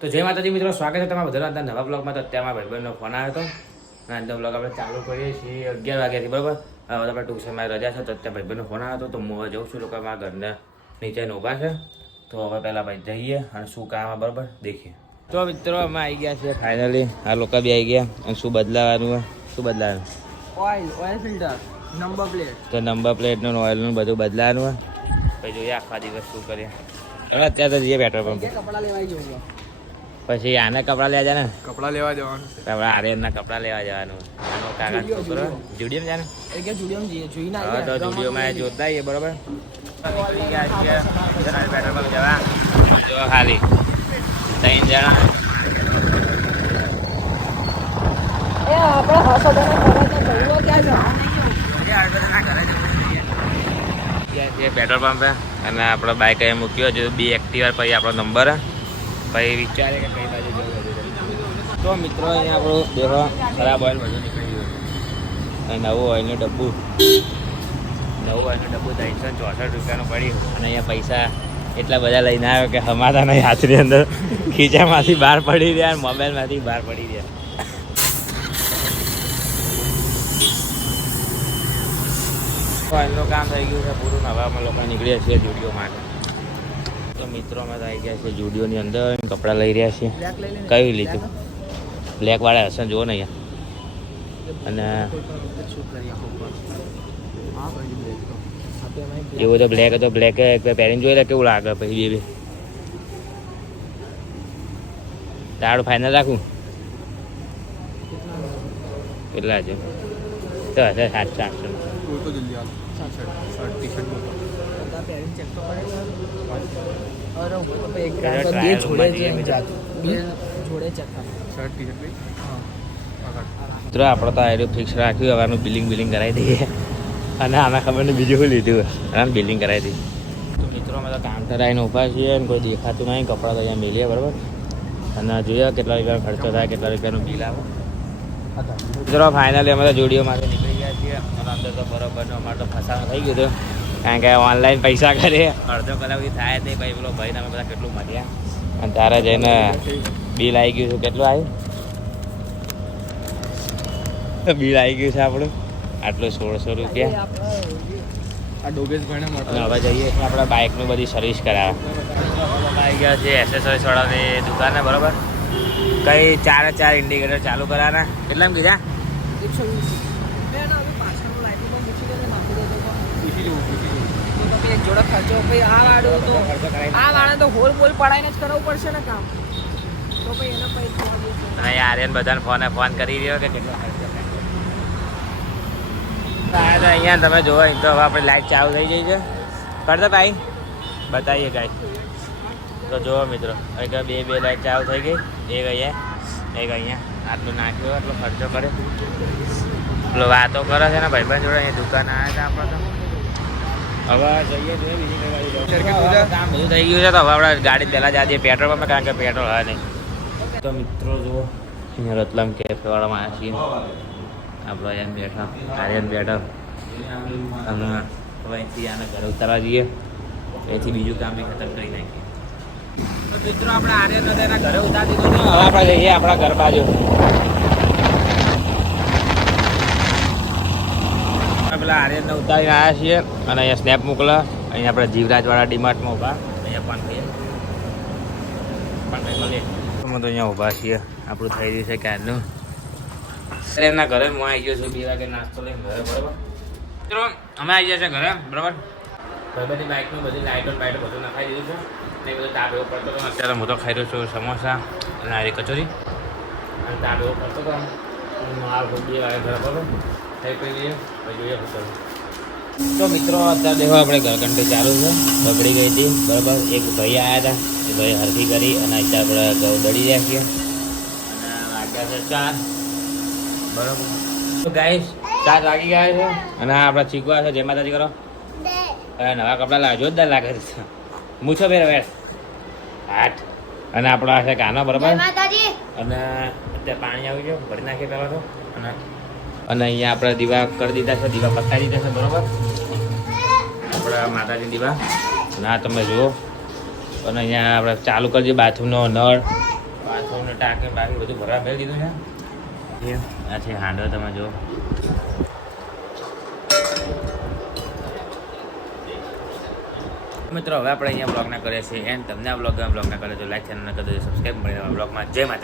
તો જય માતાજી મિત્રો, સ્વાગત છે તમારા બધાના નવા બ્લોગમાં. તો અત્યારમાં ભાઈબંધનો ફોન આવ્યો હતો અને આજનો બ્લોગ આપણે ચાલુ કરીએ છીએ 11 વાગ્યાથી, બરાબર. હવે આપણે ટ્યુશનમાં રજા છે તો અત્યારે ભાઈબંધનો ફોન આવ્યો હતો. તો હું હવે જઉં છું, લોકો મારા ઘરના નીચે ઊભા છે. તો હવે પહેલાં ભાઈ જઈએ અને શું કામ બરાબર દેખીએ. તો મિત્રો અમે આવી ગયા છીએ ફાઇનલી. આ લોકો બી આવી ગયા. અને શું બદલાવાનું? શું બદલાવાનું? Oil filter, number plate. તો નંબર પ્લેટનું ઓઇલનું બધું બદલાવાનું. પછી જોઈએ આખા દિવસ શું કરીએ. હવે અત્યારે તો જઈએ પેટ્રોલ પંપ. કપડા લેવાઈ જવું. પછી આને કપડાં લેવા જાય ને, કપડા લેવા જવાનું. આપણે આર્યનના કપડાં લેવા જવાનું. આનો કાકા છોકરો જુડિયમ જાય ને, એ કે જુડિયમ જઈએ, જોઈને હવે તો જુડિયોમાં જોતા આવીએ, બરોબર. નીકળી ગયા છીએ પેટ્રોલ પંપ જવા. જો ખાલી 3 જણા. એ આપણે હસોદાને ફરવા ક્યાં જવાનું? પેટ્રોલ પંપે અને આપણો બાઇક અહીં મૂક્યો જો 2 એક્ટિવા. પછી આપણો નંબર, પછી વિચારે કે કઈ બાજુ જવું. તો મિત્રો અહીંયા આપણું દેખો ખરાબ ઓઇલ બધું નીકળી ગયું. અને નવું ઓઇલનું ડબ્બુ 364 રૂપિયાનું પડ્યું. અને અહીંયા પૈસા એટલા બધા લઈને આવ્યો કે હમાતા નહીં, હાથની અંદર ખીચામાંથી બહાર પડી રહ્યા અને મોબાઈલમાંથી બહાર પડી રહ્યા. ઓઇલનું કામ થઈ ગયું છે પૂરું. હવે અમે લોકો નીકળ્યા છીએ જુડિયો માટે. તો મિત્રો અમે તો આવી ગયા છીએ જુડિયોની અંદર, કપડાં લઈ રહ્યા છીએ. કયું લીધું? બ્લેક વાળા હશે, જુઓ ને અહીંયા. અને એવું તો બ્લેક હતો, બ્લેક પહેરીને જોઈ લે કેવું લાગે. પછી બે તારું ફાઇનલ રાખું કેટલા છે? તો હશે 700-800. મિત્રો આપણે તો આયરું ફિક્સ રાખ્યું. હવે આનું બિલિંગ કરાવી દઈએ. અને આના ખબર ને બીજું શું લીધું, આનું બિલિંગ કરાવી દઈએ. તો મિત્રો અમે તો કાઉન્ટર આવીને ઊભા છીએ અને કોઈ દેખાતું નહીં. કપડાં તો અહીંયા મેલીએ, બરાબર. અને જોઈએ કેટલા રૂપિયાનો ખર્ચો થાય, કેટલા રૂપિયાનું બિલ આવે. મિત્રો ફાઇનલી અમે તો જુડિયો માટે નીકળી ગયા છીએ. અને અંદર તો બરોબરનો અમારે તો ફસાણું થઈ ગયું હતું. કારણ કે ઓનલાઈન પૈસા કરીએ, અડધો કલાકથી થાય નહીં. ભાઈ પેલો ભાઈને અમે બધા કેટલું મળ્યા. અને તારે જઈને બિલ આવી ગયું છે. કેટલું આવ્યું બિલ? આવી ગયું છે આપણું આટલું 1600 રૂપિયા. હવે જઈએ આપણે બાઇકનું બધી સર્વિસ કરાવે. આવી ગયા છે એસેસરીઝ વાળાની દુકાને, બરાબર. કઈ 4 ઇન્ડિકેટર ચાલુ કરાના. કેટલામાં કીધા? 120. જોડે ખર્ચો ભાઈ આ વાળો તો હોલ બોલ પડાઈને જ કરવું પડશે ને કામ. તો ભાઈ એના પૈસા અને આર્યન બધાને ફોન કરી રહ્યો કે કેટલો ખર્ચો થાય. અહીંયા તમે જોવો તો હવે આપણે લાઈટ ચાલુ થઈ ગઈ છે. કરતો ભાઈ બતાવીએ ગાય. તો જુઓ મિત્રો, અહીંયા બે લાઈટ ચાલુ થઈ ગઈ. એક અહીંયા આટલું નાખ્યું, આટલો ખર્ચો કરે. પેલો વાતો કરે છે ને ભાઈબંધ જોડે. અહીંયા દુકાન આવ્યા હતા આપણે. તો હવે જઈએ બીજી કામ બધું થઈ ગયું છે. તો હવે આપણે ગાડી પહેલાં જઈએ પેટ્રોલ પંપે, કારણ કે પેટ્રોલ હા નહીં. તો મિત્રો જુઓ અહીંયા રતલામ કેફેવાળામાં આવ્યા છીએ. આપણે અહીંયા બેઠા, આર્યન બેઠા. અને હવે અહીંથી આને ઘરે ઉતારવા જઈએ. અહીંથી બીજું કામ બી ખતમ કરી નાખીએ. તો મિત્રો આપણે આર્યન એના ઘરે ઉતારી દીધું. હવે આપણે જઈએ આપણા ઘર બાજુ. પેલા આર્યનને ઉતારીને આવ્યા છીએ. અને અહીંયા સ્નેપ મોકલા. અહીંયા આપણે જીવરાજવાળા ડીમાર્ટમાં ઊભા. અહીંયા પણ મળીએ. તો અહીંયા ઊભા છીએ. આપણું થઈ રહ્યું છે ક્યારનું. એમના ઘરે હું આવી ગયો છું 2 વાગે નાસ્તો લઈને ઘરે, બરાબર. મિત્રો અમે આવી ગયા છે ઘરે, બરાબર. બધી બાઇકનું બધી લાઇટો બધું નખાઈ દીધું છે. ને બધું તાબે ઉપર પડતો હતો. અત્યારે હું તો ખાઈ રહ્યો છું સમોસા અને આરી કચોરી. અને તાબે ઉપર પડતો હતો. માર 2 વાગે ઘરે પડો થઈ પડી જઈએ. પછી જોઈએ હોટલ. તો મિત્રો અત્યારે દેખો આપણે ઘરઘંટી ચાલુ છે. બગડી ગઈ હતી, બરાબર. એક ભાઈ આવ્યા હતા, એ ભાઈ હરખી કરી અને અત્યારે આપણે ઘઉં દળી રહ્યા છીએ. અને વાગ્યા છે 4, બરાબર. તો ગાઈસ 4 વાગી ગયા છે. અને આપણા ચીકવા છે. જય માતાજી કરો. અરે નવા કપડાં લાવે, જોરદાર લાગે છે. મૂછો પહેરે વેર હાથ. અને આપણો આ છે કાનો, બરાબર. અને અત્યારે પાણી આવી ગયું, ભરી નાખીએ પહેલાં તો. અને અહીંયા આપણે દીવા કરી દીધા છે, દીવા પતાવી દીધા છે, બરાબર. આપણા માતાજી દીવા. ના તમે જુઓ. અને અહીંયા આપણે ચાલુ કરી દઈએ બાથરૂમનો નળ. ફોન ટાંકી બાકી બધું ભરવા મેળ દીધું છે આ છે હાંડો તમે જો મિત્રો હવે આપણે અહીંયા બ્લોગના કરીએ છીએ એન્ડ તમને આ બ્લોગના કરે તો લાઈક ચેનલને કરી દેજો સબસ્ક્રાઈબ મળી બ્લોગમાં જય માતા